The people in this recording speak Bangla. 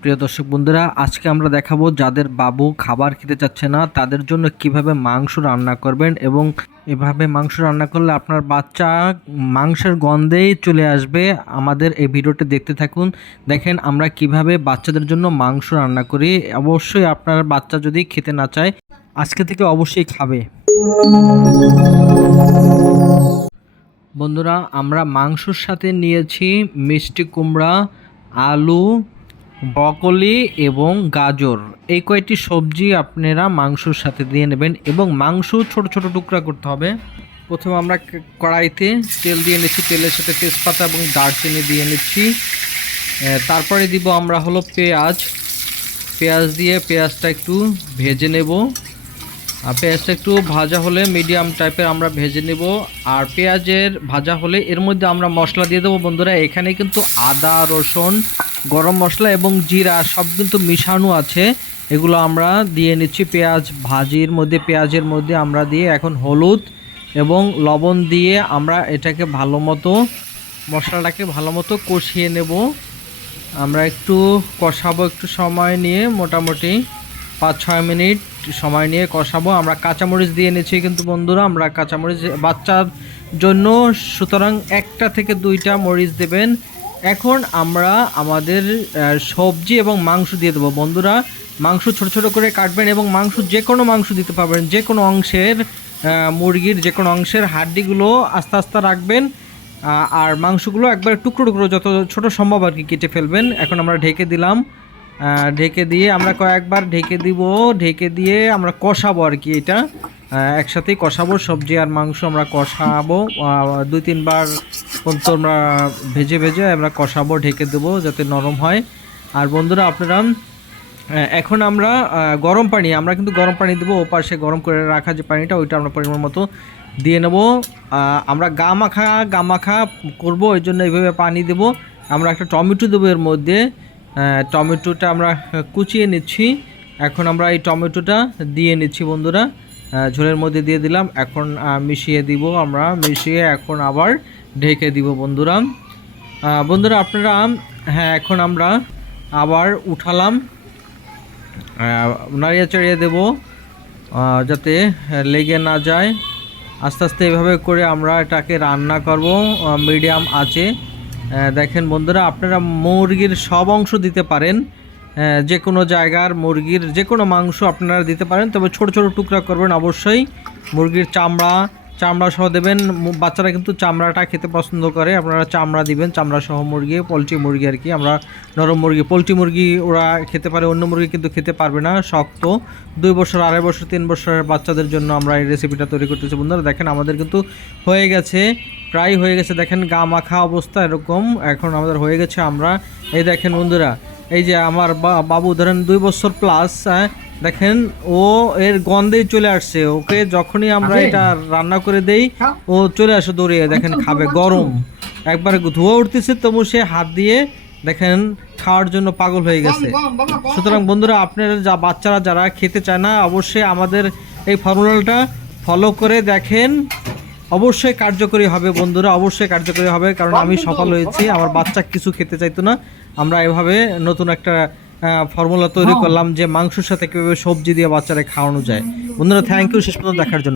প্রিয় দর্শক বন্ধুরা, আজকে আমরা দেখাবো যাদের বাবু খাবার খেতে চাচ্ছে না তাদের জন্য কিভাবে মাংস রান্না করবেন এবং এভাবে মাংস রান্না করলে আপনার বাচ্চা মাংসের গন্ধেই চলে আসবে। আমাদের এই ভিডিওটি দেখতে থাকুন। দেখেন আমরা কিভাবে বাচ্চাদের জন্য মাংস রান্না করি। অবশ্যই আপনার বাচ্চা যদি খেতে না চায় আজকে থেকে অবশ্যই খাবে। বন্ধুরা, আমরা মাংসর সাথে নিয়েছি মিষ্টি কুমড়া, আলু, ব্রকলি এবং গাজর। এই কয়েকটি সবজি আপনারা মাংসর সাথে দিয়ে নেবেন এবং মাংস ছোট ছোট টুকরা করতে হবে। প্রথমে আমরা কড়াইতে তেল দিয়ে নিচ্ছি, তেলের সাথে তেজপাতা এবং দারচিনি দিয়ে নিচ্ছি। তারপরে দিব আমরা হলো পেঁয়াজ দিয়ে পেঁয়াজটা একটু ভেজে নেব। আর পেঁয়াজটা একটু ভাজা হলে মিডিয়াম টাইপের আমরা ভেজে নেব। আর পেঁয়াজের ভাজা হলে এর মধ্যে আমরা মশলা দিয়ে দেবো। বন্ধুরা, এখানে কিন্তু আদা, রসুন, গরম মশলা এবং জিরা সব কিন্তু মিশানো আছে। এগুলো আমরা দিয়ে নিচ্ছি পেঁয়াজের মধ্যে আমরা দিয়ে এখন হলুদ এবং লবণ দিয়ে আমরা এটাকে মশলাটাকে ভালো মতো কষিয়ে নেব। আমরা একটু কষাবো, একটু সময় নিয়ে, মোটামুটি 5-6 মিনিট সময় নিয়ে কষাবো। আমরা কাঁচামরিচ দিয়ে নিচ্ছি কিন্তু বন্ধুরা, আমরা কাঁচামরিচ বাচ্চার জন্য, সুতরাং 1টা থেকে 2টা মরিচ দেবেন। এখন আমরা আমাদের সবজি এবং মাংস দিয়ে দেবো। বন্ধুরা, মাংস ছোট ছোট করে কাটবেন এবং মাংস যে কোনো মাংস দিতে পারবেন, যে কোনো অংশের মুরগির যে কোনো অংশের হাড্ডিগুলো আস্তে আস্তে রাখবেন। আর মাংসগুলো একবার টুকরো টুকরো যত ছোট সম্ভব আর কি কেটে ফেলবেন। এখন আমরা ঢেকে দিলাম, ঢেকে দিয়ে আমরা কয়েকবার ঢেকে দিয়ে আমরা কষাবো আর কি। এটা একসাথেই কষাবো, সবজি আর মাংস আমরা কষাবো 2-3 বার পর্যন্ত আমরা ভেজে আমরা কষাবো, ঢেকে দেবো যাতে নরম হয়। আর বন্ধুরা আপনারা, এখন আমরা আমরা কিন্তু গরম পানি দেবো। ওপাশে গরম করে রাখা যে পানিটা, ওইটা আমরা পরিমাণ মতো দিয়ে নেব। আমরা গা মাখা করবো, ওই জন্য এইভাবে পানি দেব। আমরা একটা টমেটো দেবো এর মধ্যে। টমেটোটা আমরা কুচিয়ে নিচ্ছি। এখন আমরা এই টমেটোটা দিয়ে নিচ্ছি বন্ধুরা, ঝোলের মধ্যে দিয়ে দিলাম। এখন মিশিয়ে এখন আবার ঢেকে দিব বন্ধুরা। আপনারা, এখন আমরা আবার উঠালাম, নাড়িয়ে চাড়িয়ে দেবো যাতে লেগে না যায়। আস্তে আস্তে এভাবে করে আমরা এটাকে রান্না করব মিডিয়াম আঁচে। দেখেন বন্ধুরা, আপনারা মুরগির সব অংশ দিতে পারেন, যে কোনো জায়গার মুরগির যে কোনো মাংস আপনারা দিতে পারেন, তবে ছোট ছোট টুকরা করবেন অবশ্যই। মুরগির চামড়া সহ দেবেন। বাচ্চারা কিন্তু চামড়াটা খেতে পছন্দ করে, আপনারা চামড়া দিবেন, চামড়া সহ মুরগি, পোলট্রি মুরগি আর কি। আমরা নরম মুরগি, পোলট্রি মুরগি ওরা খেতে পারে, অন্য মুরগি কিন্তু খেতে পারবে না, শক্ত। 2 বছর, 2.5 বছর, 3 বছরের বাচ্চাদের জন্য আমরা এই রেসিপিটা তৈরি করতেছি বন্ধুরা। দেখেন আমাদের কিন্তু হয়ে গেছে, প্রায় হয়ে গেছে। দেখেন গা মাখা অবস্থা এরকম এখন আমাদের হয়ে গেছে। আমরা এই দেখেন বন্ধুরা, এই যে আমার বাবু ধরেন 2 বছর প্লাস, দেখেন ও এর গন্ধেই চলে আসছে। ওকে যখনই আমরা এটা রান্না করে দেই ও চলে আসে দৌড়িয়ে, দেখেন খাবে। গরম একবারে ধোয়া উঠতেছে, তবু সে হাত দিয়ে দেখেন খাওয়ার জন্য পাগল হয়ে গেছে। সুতরাং বন্ধুরা, আপনারা বাচ্চারা যারা খেতে চায় না, অবশ্যই আমাদের এই ফর্মুলাটা ফলো করে দেখেন, অবশ্যই কার্যকরী হবে বন্ধুরা, অবশ্যই কার্যকরী হবে। কারণ আমি সফল হয়েছি, আমার বাচ্চা কিছু খেতে চাইতো না। আমরা এভাবে নতুন একটা ফর্মুলা তৈরি করলাম যে মাংসের সাথে কীভাবে সবজি দিয়ে বাচ্চারা খাওয়ানো যায়। বন্ধুরা, থ্যাংক ইউ শেষ পর্যন্ত দেখার জন্য।